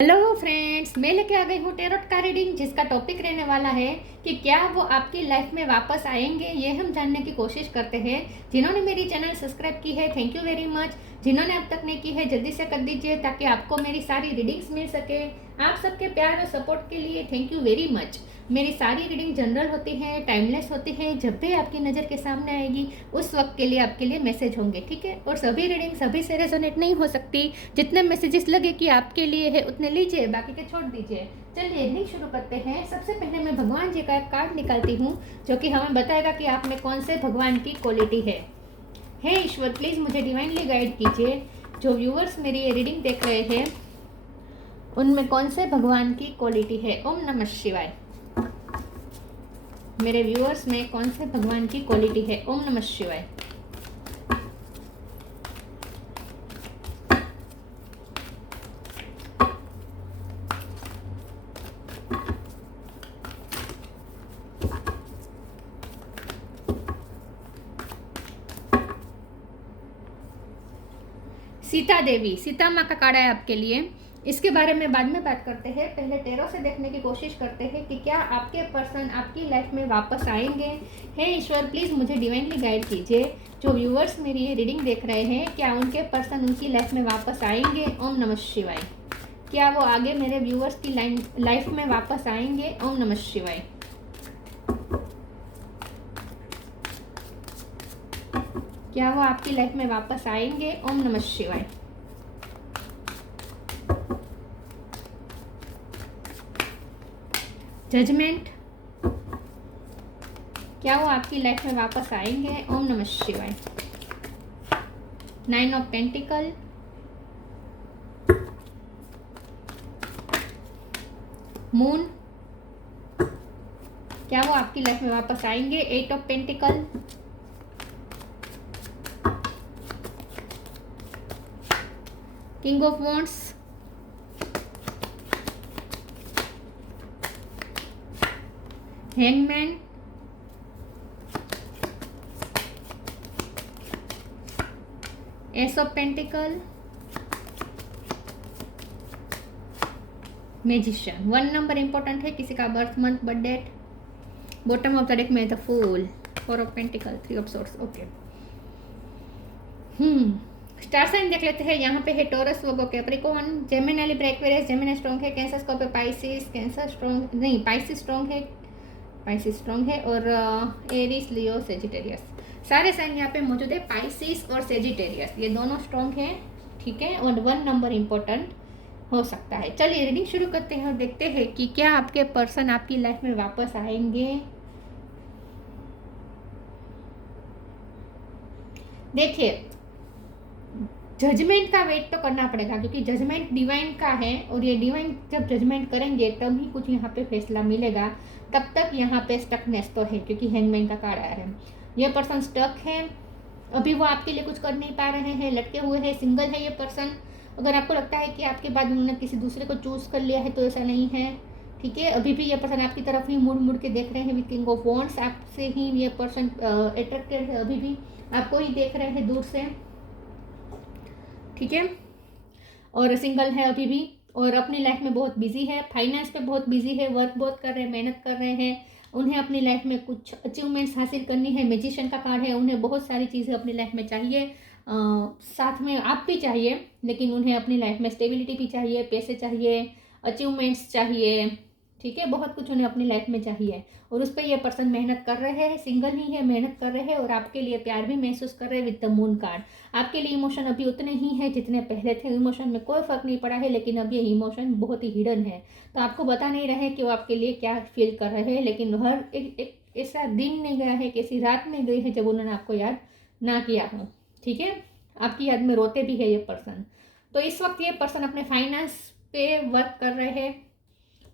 Hello friends, मैं लेके आ गई हूँ टेरोट का रीडिंग, जिसका टॉपिक रहने वाला है कि क्या वो आपकी लाइफ में वापस आएंगे। ये हम जानने की कोशिश करते हैं। जिन्होंने मेरी चैनल सब्सक्राइब की है, थैंक यू वेरी मच। जिन्होंने अब तक नहीं की है, जल्दी से कर दीजिए ताकि आपको मेरी सारी रीडिंग्स मिल सके। आप सबके प्यार और सपोर्ट के लिए थैंक यू वेरी मच। मेरी सारी रीडिंग जनरल होती है, टाइमलेस होती है। जब भी आपकी नज़र के सामने आएगी उस वक्त के लिए आपके लिए मैसेज होंगे, ठीक है। और सभी रीडिंग सभी से रेजोनेट नहीं हो सकती। जितने मैसेजेस लगे कि आपके लिए है उतने लीजिए, बाकी के छोड़ दीजिए। चलिए रीडिंग शुरू करते हैं। सबसे पहले मैं भगवान जी का एक कार्ड निकालती हूँ जो कि हमें बताएगा कि आप में कौन से भगवान की क्वालिटी है। हे ईश्वर, प्लीज़ मुझे डिवाइनली गाइड कीजिए। जो व्यूअर्स मेरी ये रीडिंग देख रहे हैं उनमें कौन से भगवान की क्वालिटी है। ओम नमः शिवाय। मेरे व्यूअर्स में कौन से भगवान की क्वालिटी है। ओम नमः शिवाय। सीता देवी, सीता माँ का कार्ड है आपके लिए। इसके बारे में बाद में बात करते हैं। पहले टेरो से देखने की कोशिश करते हैं कि क्या आपके पर्सन आपकी लाइफ में वापस आएंगे। हे ईश्वर, प्लीज़ मुझे डिवाइनली गाइड कीजिए। जो व्यूअर्स मेरी ये रीडिंग देख रहे हैं, क्या उनके पर्सन उनकी लाइफ में वापस आएंगे। ओम नमः शिवाय। क्या वो आगे मेरे व्यूअर्स की लाइफ में वापस आएंगे। ओम नमः शिवाय। क्या वो आपकी लाइफ में वापस आएंगे। ओम नमः शिवाय। जजमेंट, क्या वो आपकी लाइफ में वापस आएंगे। ओम नमः शिवाय। 9 ऑफ पेंटिकल, मून, क्या वो आपकी लाइफ में वापस आएंगे। 8 of pentacle, king of wands, hangman, ace of pentacle, magician. 1 number important है, किसी का birth month birth date. Bottom of the deck में the fool, 4 of pentacle, 3 of swords. Okay, star sign देख लेते हैं। यहाँ पे है Taurus, Virgo, Capricorn, Gemini, Libra, Aquarius. Gemini strong है, Cancer, Scorpio, Pisces. Cancer strong नहीं, पाइसिस स्ट्रॉन्ग है, पाइसिस स्ट्रॉन्ग है। और एरिस, लियो, सेजिटेरियस। सारे साइन यहाँ पे मौजूद है। पाइसिस और सेजिटेरियस ये दोनों स्ट्रॉन्ग है, ठीक है। और 1 नंबर इंपॉर्टेंट हो सकता है। चलिए रीडिंग शुरू करते हैं और देखते हैं कि क्या आपके पर्सन आपकी लाइफ में वापस आएंगे। देखिए, जजमेंट का वेट तो करना पड़ेगा क्योंकि जजमेंट डिवाइन का है और ये डिवाइन जब जजमेंट करेंगे तब ही कुछ यहाँ पे फैसला मिलेगा। तब तक यहाँ पे स्टकनेस तो है क्योंकि हैंगमैन का कार्ड आया है। ये पर्सन स्टक है, अभी वो आपके लिए कुछ कर नहीं पा रहे हैं, लटके हुए हैं, सिंगल है ये पर्सन। अगर आपको लगता है कि आपके बाद उन्होंने किसी दूसरे को चूज कर लिया है तो ऐसा नहीं है, ठीक है। अभी भी ये पर्सन आपकी तरफ ही मुड़ मुड़ के देख रहे हैं विद किंग ऑफ वॉन्ड्स। आपसे ही ये पर्सन अट्रैक्टेड है, अभी भी आपको ही देख रहे हैं दूर से, ठीक है। और सिंगल है अभी भी और अपनी लाइफ में बहुत बिजी है, फाइनेंस पे बहुत बिजी है, वर्क बहुत कर रहे हैं, मेहनत कर रहे हैं। उन्हें अपनी लाइफ में कुछ अचीवमेंट्स हासिल करनी है। मैजिशियन का कार्ड है, उन्हें बहुत सारी चीज़ें अपनी लाइफ में चाहिए। साथ में आप भी चाहिए, लेकिन उन्हें अपनी लाइफ में स्टेबिलिटी भी चाहिए, पैसे चाहिए, अचीवमेंट्स चाहिए, ठीक है। बहुत कुछ उन्हें अपनी लाइफ में चाहिए और उस पर यह पर्सन मेहनत कर रहे हैं। सिंगल ही है, मेहनत कर रहे हैं और आपके लिए प्यार भी महसूस कर रहे हैं विद द मून कार्ड। आपके लिए इमोशन अभी उतने ही हैं जितने पहले थे। इमोशन में कोई फर्क नहीं पड़ा है, लेकिन अब ये इमोशन बहुत ही हिडन है, तो आपको बता नहीं रहे कि वो आपके लिए क्या फील कर रहे हैं। लेकिन हर एक ऐसा दिन नहीं गया है, कैसी रात नहीं गई है जब उन्होंने आपको याद ना किया हो, ठीक है। आपकी याद में रोते भी है ये पर्सन। तो इस वक्त ये पर्सन अपने फाइनेंस पे वर्क कर रहे हैं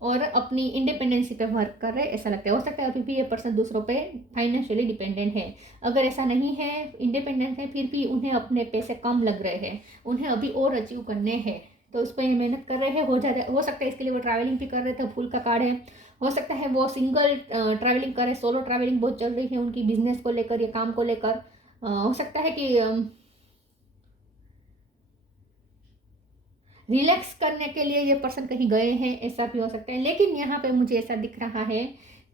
और अपनी इंडिपेंडेंसी पे वर्क कर रहे हैं, ऐसा लगता है। हो सकता है अभी भी ये पर्सन दूसरों पे फाइनेंशियली डिपेंडेंट है। अगर ऐसा नहीं है, इंडिपेंडेंट है, फिर भी उन्हें अपने पैसे कम लग रहे हैं, उन्हें अभी और अचीव करने हैं, तो उस पर मेहनत कर रहे हैं। हो सकता है इसके लिए वो ट्रैवलिंग भी कर रहे थे, फूल का कार्ड है। हो सकता है वो सिंगल ट्रैवलिंग करे, सोलो ट्रैवलिंग बहुत चल रही है उनकी बिजनेस को लेकर या काम को लेकर। हो सकता है कि रिलैक्स करने के लिए ये पर्सन कहीं गए हैं, ऐसा भी हो सकता है। लेकिन यहाँ पे मुझे ऐसा दिख रहा है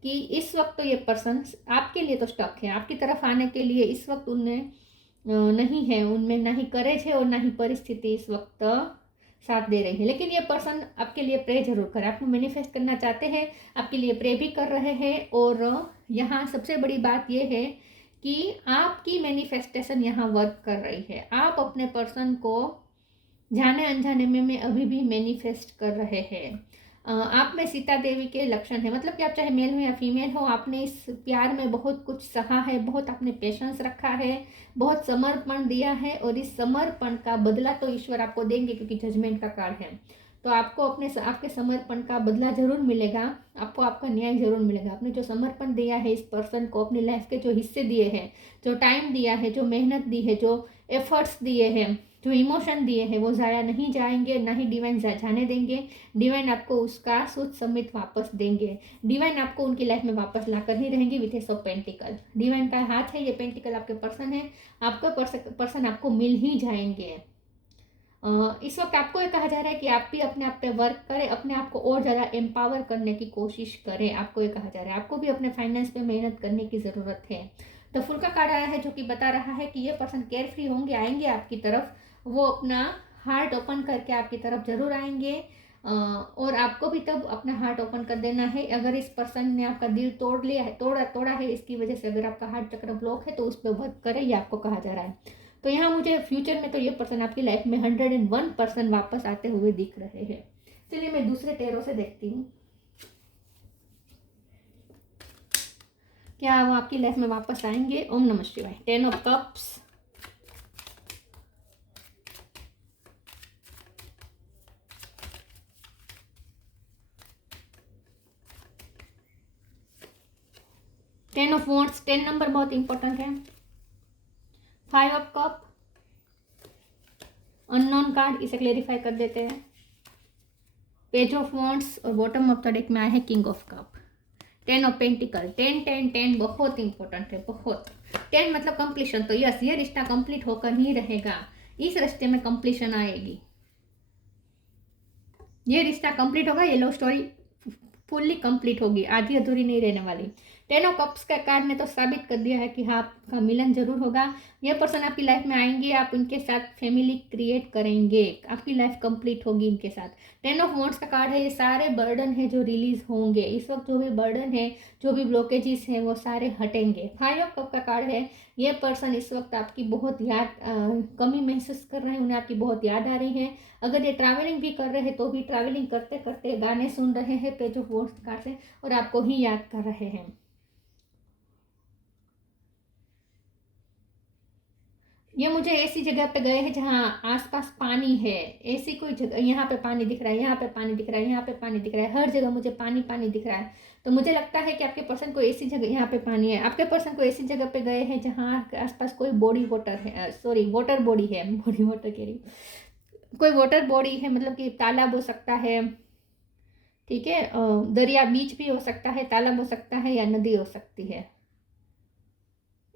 कि इस वक्त तो ये पर्सन आपके लिए तो स्टक है, आपकी तरफ आने के लिए इस वक्त उनमें नहीं है, उनमें ना ही करेज है और ना ही परिस्थिति इस वक्त साथ दे रही है। लेकिन ये पर्सन आपके लिए प्रे जरूर करे, आपको मैनिफेस्ट करना चाहते हैं, आपके लिए प्रे भी कर रहे हैं। और यहाँ सबसे बड़ी बात ये है कि आपकी मैनिफेस्टेशन यहाँ वर्क कर रही है। आप अपने पर्सन को जाने अनजाने में अभी भी मैनिफेस्ट कर रहे हैं। आप में सीता देवी के लक्षण है, मतलब कि आप चाहे मेल हो या फीमेल हो, आपने इस प्यार में बहुत कुछ सहा है, बहुत आपने पेशेंस रखा है, बहुत समर्पण दिया है। और इस समर्पण का बदला तो ईश्वर आपको देंगे, क्योंकि जजमेंट का कार्ड है। तो आपको आपके समर्पण का बदला जरूर मिलेगा, आपको आपका न्याय जरूर मिलेगा। आपने जो समर्पण दिया है इस पर्सन को, अपनी लाइफ के जो हिस्से दिए हैं, जो टाइम दिया है, जो मेहनत दी है, जो एफर्ट्स दिए हैं, जो इमोशन दिए हैं, वो ज़ाया नहीं जाएंगे, ना ही डिवाइन जाने देंगे। डिवाइन आपको उसका सुध समित वापस देंगे। डिवाइन आपको उनकी लाइफ में वापस लाकर ही रहेंगे with S of pentacle. Divine का हाथ है, ये पेंटिकल आपके पर्सन है, आपका पर्सन आपको मिल ही जाएंगे। इस वक्त आपको ये कहा जा रहा है कि आप भी अपने आप पे वर्क करें, अपने आप को और ज़्यादा एम्पावर करने की कोशिश करें। आपको ये कहा जा रहा है आपको भी अपने फाइनेंस पे मेहनत करने की ज़रूरत है। तो फुल का कार्ड आया है जो कि बता रहा है कि ये पर्सन केयर फ्री होंगे, आएंगे आपकी तरफ, वो अपना हार्ट ओपन करके आपकी तरफ जरूर आएंगे। और आपको भी तब अपना हार्ट ओपन कर देना है। अगर इस पर्सन ने आपका दिल तोड़ लिया है, तोड़ा है, इसकी वजह से अगर आपका हार्ट चक्र ब्लॉक है तो उस पर वर्क करें, ये आपको कहा जा रहा है। तो यहाँ मुझे फ्यूचर में तो ये पर्सन आपकी लाइफ में 101% वापस आते हुए दिख रहे हैं। चलिए मैं दूसरे टेरो से देखती हूँ क्या वो आपकी लाइफ में वापस आएंगे। ओम नमः शिवाय। 10 of cups, ten of wands, 10 number बहुत इंपॉर्टेंट है। 5 ऑफ कप, अननोन कार्ड, इसे क्लेरिफाई कर देते हैं। पेज ऑफ वॉन्ड्स और बॉटम ऑफ द डेक में आया है king of cup. 10 of pentacle, 10 बहुत इंपॉर्टेंट है, बहुत। 10 मतलब कंप्लीशन। तो यस, ये रिश्ता कंप्लीट होकर ही रहेगा, इस रिश्ते में कंप्लीशन आएगी, ये रिश्ता कंप्लीट होगा, ये लव स्टोरी फुल्ली कंप्लीट होगी, आधी अधूरी नहीं रहने वाली। 10 ऑफ कप्स का कार्ड ने तो साबित कर दिया है कि हाँ, आपका मिलन जरूर होगा। ये पर्सन आपकी लाइफ में आएंगे, आप उनके साथ फैमिली क्रिएट करेंगे, आपकी लाइफ कंप्लीट होगी इनके साथ। 10 ऑफ वॉन्ड्स का कार्ड है, ये सारे बर्डन है जो रिलीज होंगे इस वक्त, जो भी बर्डन है, जो भी ब्लॉकेजेस हैं, वो सारे हटेंगे। 5 ऑफ कप का कार्ड है, ये पर्सन इस वक्त आपकी बहुत कमी महसूस कर रहे हैं, उन्हें आपकी बहुत याद आ रही है। अगर ये ट्रैवलिंग भी कर रहे हैं तो भी ट्रैवलिंग करते करते गाने सुन रहे हैं पेज ऑफ वॉन्ड्स कार्ड से, और आपको ही याद कर रहे हैं। ये मुझे ऐसी जगह पे गए हैं जहाँ आसपास पानी है, ऐसी कोई जगह, यहाँ पे पानी दिख रहा है, यहाँ पे पानी दिख रहा है, यहाँ पे पानी दिख रहा है, हर जगह मुझे पानी पानी दिख रहा है। तो मुझे लगता है कि आपके पर्सन को ऐसी जगह, यहाँ पे पानी है, आपके पर्सन को ऐसी जगह पे गए हैं जहाँ आसपास कोई बॉडी वाटर है, सॉरी वाटर बॉडी है, बॉडी वाटर कह रही हूँ, कोई वाटर बॉडी है, मतलब कि तालाब हो सकता है, ठीक है, दरिया बीच भी हो सकता है, तालाब हो सकता है, या नदी हो सकती है।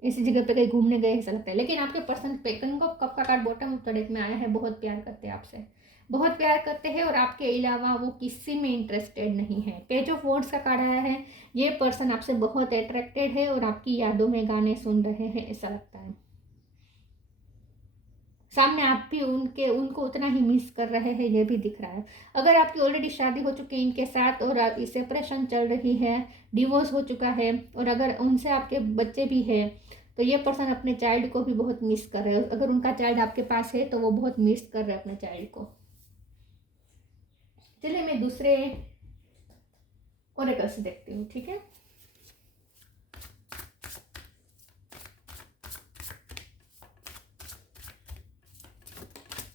इसी जगह पे कहीं घूमने गए ऐसा लगता है। लेकिन आपके पर्सन पे किंग ऑफ कप का card bottom of the deck में आया है, बहुत प्यार करते हैं आपसे, बहुत प्यार करते हैं, और आपके अलावा वो किसी में इंटरेस्टेड नहीं है। पेज ऑफ वॉन्ड्स का कार्ड आया है, ये पर्सन आपसे बहुत अट्रैक्टेड है और आपकी यादों में गाने सुन रहे हैं, ऐसा लगता है। सामने आप भी उनको उतना ही मिस कर रहे हैं, ये भी दिख रहा है। अगर आपकी ऑलरेडी शादी हो चुकी है इनके साथ और सेपरेशन चल रही है, डिवोर्स हो चुका है, और अगर उनसे आपके बच्चे भी हैं, तो ये पर्सन अपने चाइल्ड को भी बहुत मिस कर रहे हैं। अगर उनका चाइल्ड आपके पास है तो वो बहुत मिस कर रहे हैं अपने चाइल्ड को। चलिए मैं दूसरे ओरेकल से देखती हूँ, ठीक है।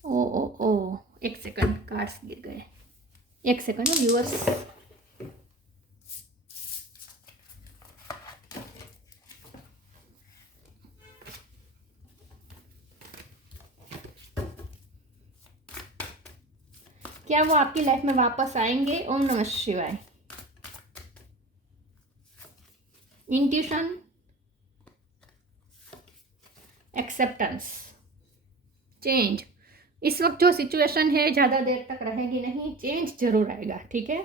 ओ ओ ओ, एक सेकंड, कार्ड्स गिर गए, एक सेकंड व्यूअर्स। क्या वो आपकी लाइफ में वापस आएंगे? ओम नमः शिवाय। इंट्यूशन, एक्सेप्टेंस, चेंज, इस वक्त जो सिचुएशन है ज़्यादा देर तक रहेगी नहीं, चेंज जरूर आएगा, ठीक है।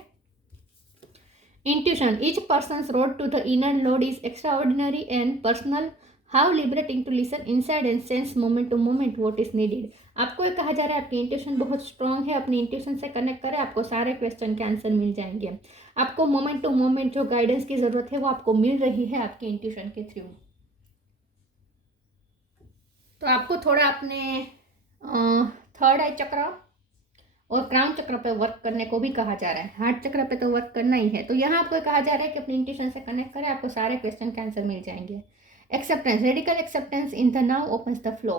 Intuition, each persons road to the inner lord is extraordinary and personal, how liberating to listen inside and sense moment to moment what is needed. आपको ये कहा जा रहा है आपकी इंट्यूशन बहुत स्ट्रांग है, अपनी इंट्यूशन से कनेक्ट करें, आपको सारे क्वेश्चन के आंसर मिल जाएंगे। आपको मोमेंट टू मोमेंट जो गाइडेंस की जरूरत है वो आपको मिल रही है आपकी इंट्यूशन के थ्रू। तो आपको थोड़ा अपने थर्ड आई चक्र और क्राउन चक्र पे वर्क करने को भी कहा जा रहा है, हार्ट चक्र पे तो वर्क करना ही है। तो यहाँ आपको कहा जा रहा है कि अपनी इंट्यूशन से कनेक्ट करें, आपको सारे क्वेश्चन के आंसर मिल जाएंगे। Acceptance, radical acceptance in the now opens the flow.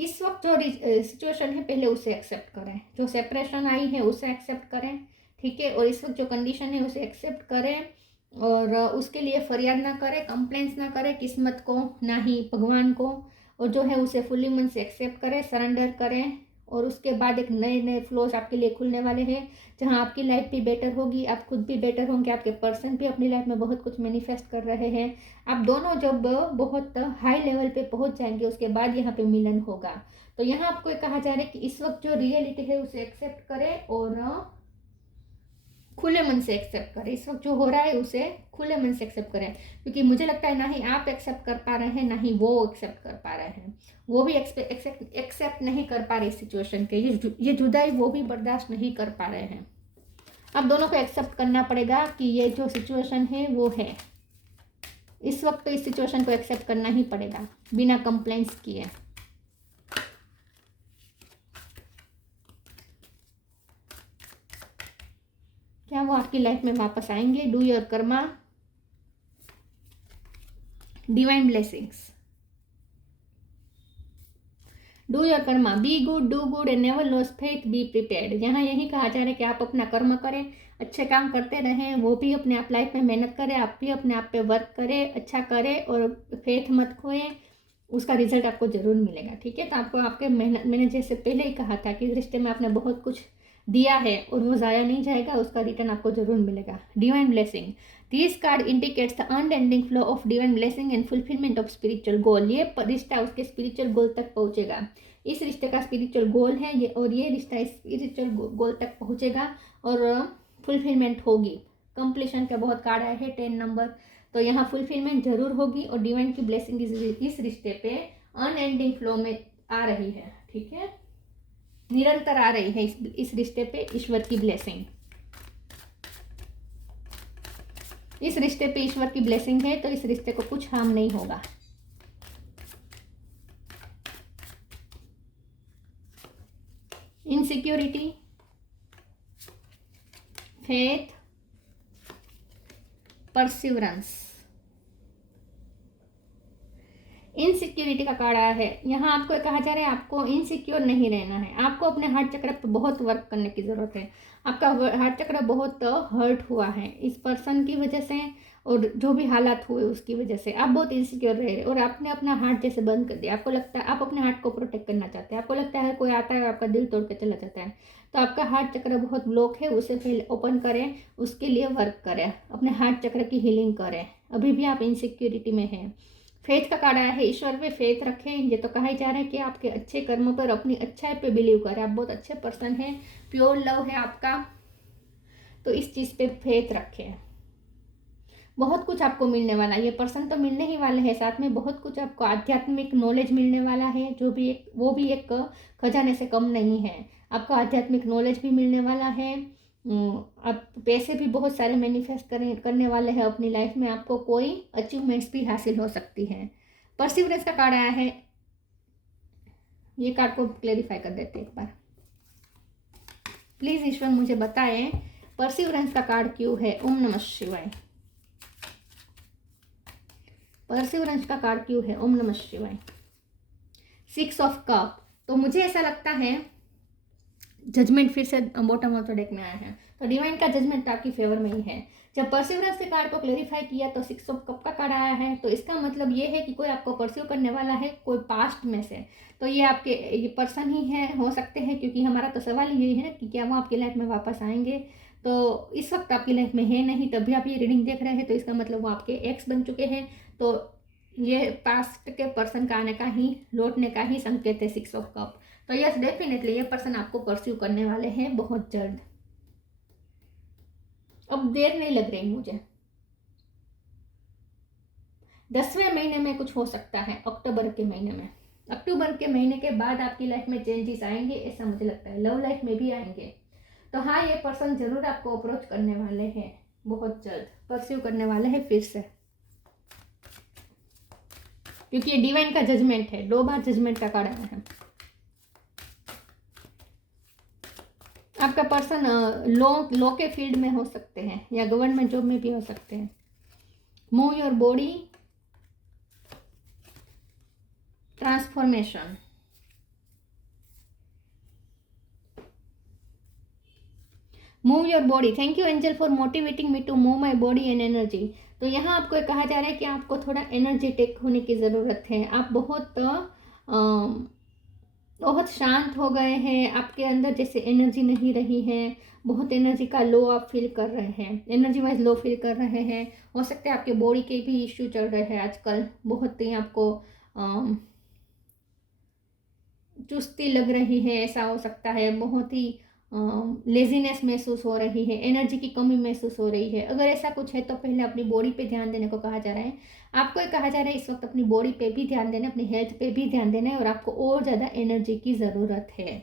इस वक्त जो सिचुएशन है पहले उसे एक्सेप्ट करें, जो सेपरेशन आई है उसे एक्सेप्ट करें, ठीक है। और इस वक्त जो कंडीशन है उसे एक्सेप्ट करें और उसके लिए फरियाद ना करें, कंप्लेंट्स ना करें किस्मत को, ना ही भगवान को, और जो है उसे फुली मन से एक्सेप्ट करें, सरेंडर करें। और उसके बाद एक नए नए फ्लोज आपके लिए खुलने वाले हैं, जहां आपकी लाइफ भी बेटर होगी, आप खुद भी बेटर होंगे, आपके पर्सन भी अपनी लाइफ में बहुत कुछ मैनिफेस्ट कर रहे हैं। आप दोनों जब बहुत हाई लेवल पे पहुंच जाएंगे उसके बाद यहाँ पे मिलन होगा। तो यहाँ आपको कहा जा रहा है कि इस वक्त जो रियलिटी है उसे एक्सेप्ट करें और खुले मन से एक्सेप्ट करें। इस वक्त जो हो रहा है उसे खुले मन से एक्सेप्ट करें, क्योंकि मुझे लगता है ना ही आप एक्सेप्ट कर पा रहे हैं ना ही वो एक्सेप्ट कर पा रहे हैं। वो भी एक्सेप्ट नहीं कर पा रहे इस सिचुएशन के, ये जुदाई वो भी बर्दाश्त नहीं कर पा रहे हैं। अब दोनों को एक्सेप्ट करना पड़ेगा कि ये जो सिचुएशन है वो है। इस वक्त तो इस सिचुएशन को एक्सेप्ट करना ही पड़ेगा बिना कंप्लेंट्स किए। क्या वो आपकी लाइफ में वापस आएंगे? Do your Karma, divine blessings. Do your Karma, be good, do good and never loss faith, be prepared. यहाँ यही कहा जा रहा है कि आप अपना कर्म करें, अच्छे काम करते रहें, वो भी अपने आप लाइफ में मेहनत करें, आप भी अपने आप पे वर्क करें, अच्छा करें और फेथ मत खोएं, उसका रिजल्ट आपको जरूर मिलेगा, ठीक है। तो आपको आपके मेहनत, मैंने जैसे पहले ही कहा था कि इस रिश्ते में आपने बहुत कुछ दिया है और वो ज़ाया नहीं जाएगा, उसका रिटर्न आपको जरूर मिलेगा। Divine blessing, this card indicates the unending flow of divine blessing and fulfilment of spiritual goal. ये रिश्ता उसके स्पिरिचुअल गोल तक पहुंचेगा, इस रिश्ते का स्पिरिचुअल गोल है ये, और ये रिश्ता स्पिरिचुअल गोल तक पहुंचेगा और फुलफिलमेंट होगी। कंप्लीशन का बहुत कार्ड आया है 10 नंबर, तो यहाँ फुलफिलमेंट जरूर होगी और डिवाइन की ब्लेसिंग इस रिश्ते पे अनएंडिंग फ्लो में आ रही है, ठीक है, निरंतर आ रही है इस रिश्ते पे ईश्वर की ब्लेसिंग। इस रिश्ते पे ईश्वर की ब्लेसिंग है तो इस रिश्ते को कुछ हार्म नहीं होगा। Insecurity, faith, perseverance. इनसिक्योरिटी का कार्ड आया है, यहाँ आपको कहा जा रहा है आपको इनसिक्योर नहीं रहना है, आपको अपने हार्ट चक्र पर बहुत वर्क करने की ज़रूरत है। आपका हार्ट चक्र बहुत हर्ट हुआ है इस पर्सन की वजह से, और जो भी हालात हुए उसकी वजह से आप बहुत इनसिक्योर रहे और आपने अपना हार्ट जैसे बंद कर दिया। आपको लगता है आप अपने हार्ट को प्रोटेक्ट करना चाहते हैं, आपको लगता है कोई आता है और आपका दिल तोड़ के चला जाता है, तो आपका हार्ट चक्र बहुत ब्लॉक है, उसे पहले ओपन करें, उसके लिए वर्क करें, अपने हार्ट चक्र की हीलिंग करें। अभी भी आप इनसिक्योरिटी में हैं। फेथ का कार्ड आया है, ईश्वर पे फेथ रखें। ये तो कहा ही जा रहा है कि आपके अच्छे कर्मों पर, अपनी अच्छाई पे बिलीव करें। आप बहुत अच्छे पर्सन हैं, प्योर लव है आपका, तो इस चीज़ पे फेथ रखें। बहुत कुछ आपको मिलने वाला है, ये पर्सन तो मिलने ही वाले हैं, साथ में बहुत कुछ आपको आध्यात्मिक नॉलेज मिलने वाला है, जो भी एक वो भी एक खजाने से कम नहीं है। आपको आध्यात्मिक नॉलेज भी मिलने वाला है, आप पैसे भी बहुत सारे मैनिफेस्ट करने वाले हैं अपनी लाइफ में, आपको कोई अचीवमेंट्स भी हासिल हो सकती है। परसिवरेंस का कार्ड आया है, ये कार्ड को क्लेरिफाई कर देते एक बार प्लीज ईश्वर, मुझे बताएं परसिवरेंस का कार्ड क्यों है। ओम नमः शिवाय। परसिवरेंस का कार्ड क्यों है? ओम नमः शिवाय। 6 ऑफ कप, तो मुझे ऐसा लगता है जजमेंट फिर से बॉटम ऑफ द डेक में आया है, तो डिवाइन का जजमेंट आपकी फेवर में ही है। जब परसिवरेंस के कार्ड को क्लेरिफाई किया तो 6 ऑफ कप का कार्ड आया है, तो इसका मतलब ये है कि कोई आपको परस्यू करने वाला है, कोई पास्ट में से, तो ये आपके ये पर्सन ही है, हो सकते हैं, क्योंकि हमारा तो सवाल यही है कि क्या वो आपकी लाइफ में वापस आएंगे। तो इस वक्त आपकी लाइफ में है नहीं, तभी आप ये रीडिंग देख रहे हैं, तो इसका मतलब वो आपके एक्स बन चुके हैं, तो ये पास्ट के पर्सन का आने का ही, लौटने का ही संकेत है 6 ऑफ कप। तो यस, डेफिनेटली ये पर्सन आपको परस्यू करने वाले हैं बहुत जल्द। अब देर नहीं लग रही मुझे। 10वें महीने में कुछ हो सकता है, अक्टूबर के महीने में। अक्टूबर के महीने के बाद आपकी लाइफ में चेंजेस आएंगे, ऐसा मुझे लगता है। लव लाइफ में भी आएंगे। तो हाँ, ये पर्सन जरूर आपको अप्रोच करने वाले हैं बहुत जल्द, परस्यू करने वाले हैं फिर से, क्योंकि ये डिवाइन का जजमेंट है। 2 बार जजमेंट का कार्ड आया है। आपका पर्सन लॉ के फील्ड में हो सकते हैं या गवर्नमेंट जॉब में भी हो सकते हैं। Move your body, transformation. Move your body. Thank you angel for motivating me to move my body and energy. तो यहाँ आपको कहा जा रहा है कि आपको थोड़ा एनर्जेटिक होने की ज़रूरत है। आप बहुत शांत हो गए हैं। आपके अंदर जैसे एनर्जी नहीं रही है, बहुत एनर्जी का लो आप फील कर रहे हैं, एनर्जी वाइज लो फील कर रहे हैं। हो सकता है आपके बॉडी के भी इश्यू चल रहे हैं आजकल। बहुत ही आपको चुस्ती लग रही है, ऐसा हो सकता है। बहुत ही लेजीनेस महसूस हो रही है, एनर्जी की कमी महसूस हो रही है। अगर ऐसा कुछ है तो पहले अपनी बॉडी पे ध्यान देने को कहा जा रहा है। आपको ये कहा जा रहा है इस वक्त अपनी बॉडी पे भी ध्यान देना, अपनी हेल्थ पे भी ध्यान देना है, और आपको और ज़्यादा एनर्जी की ज़रूरत है।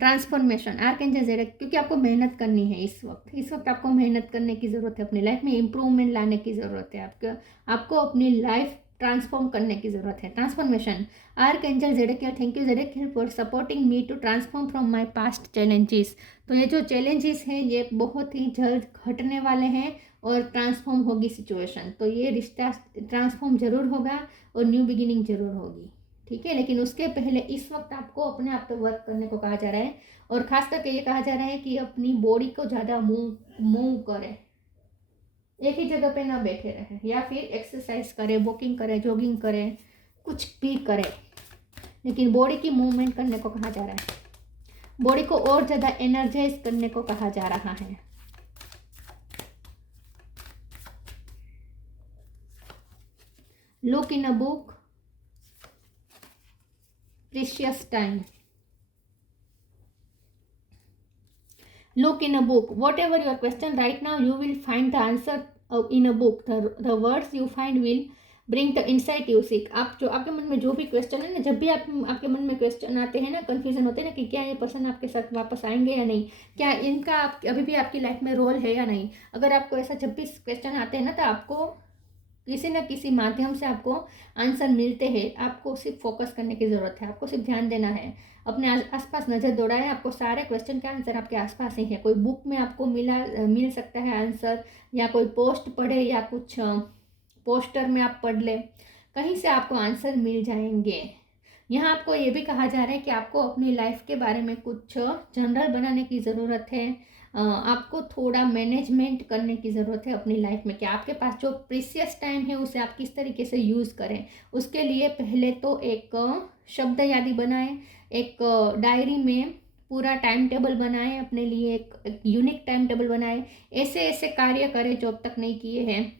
ट्रांसफॉर्मेशन, आर्कएंजल ज़ेरेक, क्योंकि आपको मेहनत करनी है इस वक्त आपको मेहनत करने की ज़रूरत है। अपनी लाइफ में इम्प्रूवमेंट लाने की ज़रूरत है। आपको अपनी लाइफ ट्रांसफॉर्म करने की ज़रूरत है। Transformation, archangel Zadkiel, thank you Zadkiel for supporting me to transform from my past challenges. तो ये जो चैलेंजेस हैं ये बहुत ही जल्द घटने वाले हैं और ट्रांसफॉर्म होगी सिचुएशन। तो ये रिश्ता ट्रांसफॉर्म जरूर होगा और न्यू बिगिनिंग जरूर होगी, ठीक है। लेकिन उसके पहले इस वक्त आपको अपने आप पे वर्क करने को कहा जा रहा है, और खास करके ये कहा जा रहा है कि अपनी बॉडी को ज़्यादा मूव करें, एक ही जगह पे ना बैठे रहें, या फिर एक्सरसाइज करें, वॉकिंग करें, जॉगिंग करें, कुछ भी करें, लेकिन बॉडी की मूवमेंट करने को कहा जा रहा है। बॉडी को और ज़्यादा एनर्जाइज करने को कहा जा रहा है। Look in a book, precious time. Look in a book. Whatever your question right now, you will find the answer in a book. The words you find will bring the insight you seek. आप जो आपके मन में जो भी question है ना, जब भी आपके मन में क्वेश्चन आते हैं ना, कंफ्यूजन होते हैं ना कि क्या ये पर्सन आपके साथ वापस आएंगे या नहीं, क्या इनका अभी भी आपकी लाइफ में रोल है या नहीं, अगर आपको ऐसा जब भी क्वेश्चन आते हैं ना, तो आपको किसी न किसी माध्यम से आपको आंसर मिलते हैं। आपको सिर्फ फोकस करने की ज़रूरत है, आपको सिर्फ ध्यान देना है, अपने आसपास नज़र दौड़ाएं। आपको सारे क्वेश्चन का आंसर आपके आसपास ही है। कोई बुक में आपको मिल सकता है आंसर, या कोई पोस्ट पढ़े, या कुछ पोस्टर में आप पढ़ लें, कहीं से आपको आंसर मिल जाएंगे। यहाँ आपको ये भी कहा जा रहा है कि आपको अपनी लाइफ के बारे में कुछ जनरल बनाने की ज़रूरत है। आपको थोड़ा मैनेजमेंट करने की ज़रूरत है अपनी लाइफ में, कि आपके पास जो प्रीशियस टाइम है उसे आप किस तरीके से यूज़ करें। उसके लिए पहले तो एक शब्द यादी बनाएं, एक डायरी में पूरा टाइम टेबल बनाएं, अपने लिए एक यूनिक टाइम टेबल बनाएं। ऐसे ऐसे कार्य करें जो अब तक नहीं किए हैं,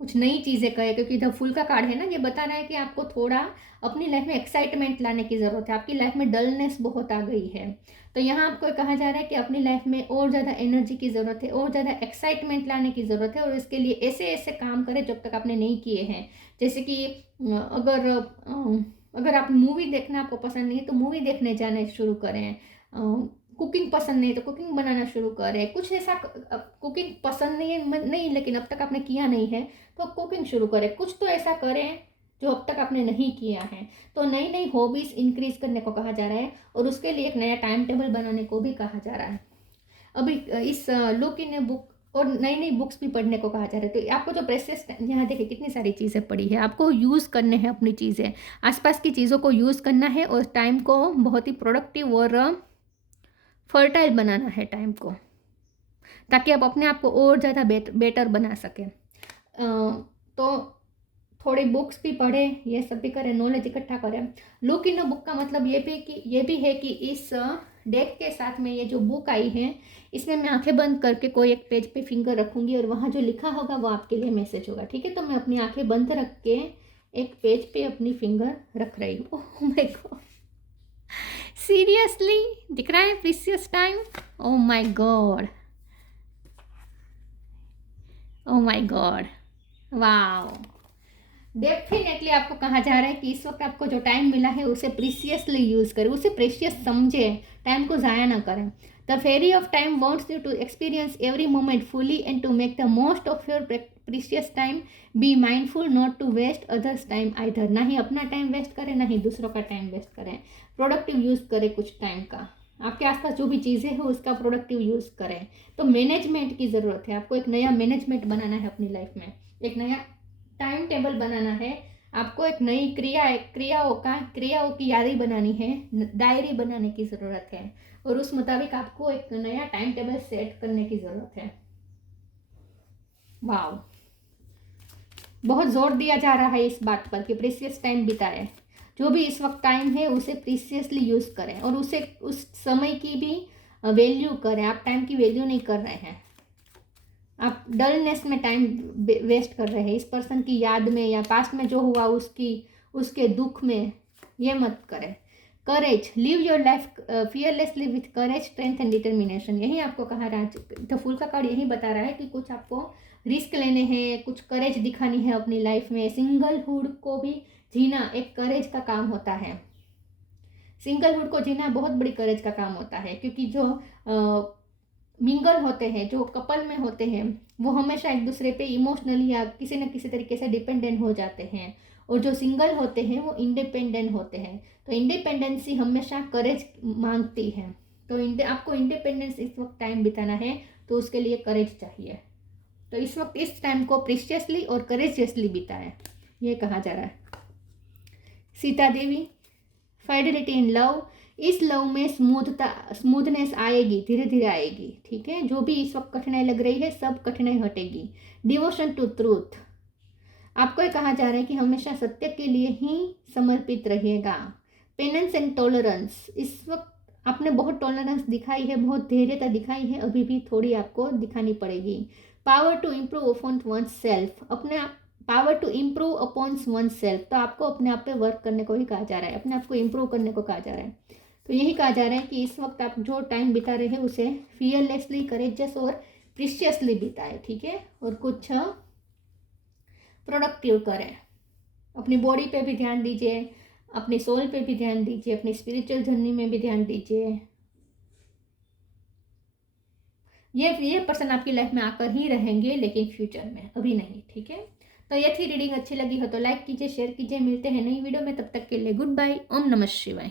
कुछ नई चीज़ें करें, क्योंकि इधर फुल का कार्ड है ना, ये बता रहा है कि आपको थोड़ा अपनी लाइफ में एक्साइटमेंट लाने की ज़रूरत है। आपकी लाइफ में डलनेस बहुत आ गई है, तो यहाँ आपको कहा जा रहा है कि अपनी लाइफ में और ज़्यादा एनर्जी की ज़रूरत है, और ज़्यादा एक्साइटमेंट लाने की ज़रूरत है, और इसके लिए ऐसे ऐसे काम करें जब तक आपने नहीं किए हैं। जैसे कि अगर आप मूवी देखना आपको पसंद नहीं है तो मूवी देखने जाना शुरू करें। कुकिंग पसंद नहीं तो कुकिंग बनाना शुरू करें। कुछ ऐसा कुकिंग पसंद नहीं लेकिन अब तक आपने किया नहीं है तो कुकिंग शुरू करें। कुछ तो ऐसा करें जो अब तक आपने नहीं किया है। तो नई नई हॉबीज़ इंक्रीज करने को कहा जा रहा है, और उसके लिए एक नया टाइम टेबल बनाने को भी कहा जा रहा है। अभी इस लुक इन ए बुक और नई नई बुक्स भी पढ़ने को कहा जा रहा है। तो आपको जो प्रेसियस, यहाँ देखिए कितनी सारी चीज़ें पड़ी है, आपको यूज़ करने हैं अपनी चीज़ें, आसपास की चीज़ों को यूज़ करना है, और टाइम को बहुत ही प्रोडक्टिव और फर्टाइल बनाना है टाइम को, ताकि आप अपने आप को और ज़्यादा बेटर बना सकें। तो थोड़ी बुक्स भी पढ़ें, ये सब भी करें, नॉलेज इकट्ठा करें। लुक इन अ बुक का मतलब ये भी है कि इस डेक के साथ में ये जो बुक आई है, इसमें मैं आंखें बंद करके कोई एक पेज पे फिंगर रखूँगी, और वहाँ जो लिखा होगा वो आपके लिए मैसेज होगा, ठीक है। तो मैं अपनी आंखें बंद रख के एक पेज पे अपनी फिंगर रख रही हूँ। ओह माय गॉड, सीरियसली दिख रहा है precious time? Oh my God, oh my God, wow. Definitely आपको कहा जा रहा है कि इस वक्त आपको जो टाइम मिला है उसे प्रीशियसली यूज़ करें, उसे प्रेशियस समझे, टाइम को ज़ाया ना करें। The fairy of time wants you to experience every moment fully and to make the most of your precious time. Be mindful not to waste others time either. ना ही अपना टाइम वेस्ट करें, ना ही दूसरों का टाइम वेस्ट करें। Productive use करें कुछ टाइम का, आपके आसपास जो भी चीज़ें हैं उसका प्रोडक्टिव यूज़ करें। तो मैनेजमेंट की ज़रूरत है, आपको एक नया मैनेजमेंट बनाना है अपनी लाइफ में, एक नया टाइम टेबल बनाना है आपको, एक नई क्रियाओं की यादी बनानी है, डायरी बनाने की ज़रूरत है, और उस मुताबिक आपको एक नया टाइम टेबल सेट करने की ज़रूरत है। वाव, बहुत जोर दिया जा रहा है इस बात पर कि प्रीशियस टाइम बिताए, जो भी इस वक्त टाइम है उसे प्रीशियसली यूज़ करें और उसे उस समय की भी वैल्यू करें। आप टाइम की वैल्यू नहीं कर रहे हैं, आप डलनेस में टाइम वेस्ट कर रहे हैं, इस पर्सन की याद में या पास्ट में जो हुआ उसके दुख में, ये मत करें। Courage, live your life fearlessly with courage, strength and determination, यही आपको कहा रहा है। तो फूल का कार्ड यही बता रहा है कि कुछ आपको रिस्क लेने हैं, कुछ करेज दिखानी है अपनी लाइफ में। सिंगलहुड को भी जीना एक करेज का काम होता है, सिंगलहुड को जीना बहुत बड़ी करेज का काम होता है, क्योंकि जो मिंगल होते हैं, जो कपल में होते हैं, वो हमेशा एक दूसरे पे इमोशनली या किसी न किसी तरीके से डिपेंडेंट हो जाते हैं, और जो सिंगल होते हैं वो इंडिपेंडेंट होते हैं। तो इंडिपेंडेंसी हमेशा करेज मांगती है। तो आपको इंडिपेंडेंस इस वक्त टाइम बिताना है तो उसके लिए करेज चाहिए। तो इस वक्त इस टाइम को प्रीशियसली और करेजियसली बिताएं, ये कहा जा रहा है। Sita Devi, fidelity in love, इस लव में स्मूथनेस आएगी, धीरे धीरे आएगी, ठीक है। जो भी इस वक्त कठिनाई लग रही है सब कठिनाई हटेगी। डिवोशन टू ट्रूथ, आपको ये कहा जा रहा है कि हमेशा सत्य के लिए ही समर्पित रहिएगा। पेनेंस एंड टॉलरेंस, इस वक्त आपने बहुत टॉलरेंस दिखाई है, बहुत धैर्यता दिखाई है, अभी भी थोड़ी आपको दिखानी पड़ेगी। Power to improve upon oneself, power to improve upon oneself, तो आपको अपने आप पे वर्क करने को ही कहा जा रहा है, अपने आप को इम्प्रूव करने को कहा जा रहा है। तो यही कहा जा रहा है कि इस वक्त आप जो टाइम बिता रहे हैं उसे फियरलेसली, करेजियस और प्रीशियसली बिताए, ठीक है। और कुछ प्रोडक्टिव करें, अपनी बॉडी पे भी ध्यान दीजिए, अपनी सोल पे भी ध्यान दीजिए, अपनी स्पिरिचुअल जर्नी में भी ध्यान दीजिए। ये पर्सन आपकी लाइफ में आकर ही रहेंगे, लेकिन फ्यूचर में, अभी नहीं, ठीक है। तो ये थी रीडिंग, अच्छी लगी हो तो लाइक कीजिए, शेयर कीजिए। मिलते हैं नई वीडियो में, तब तक के लिए गुड बाय। ओम नमः शिवाय।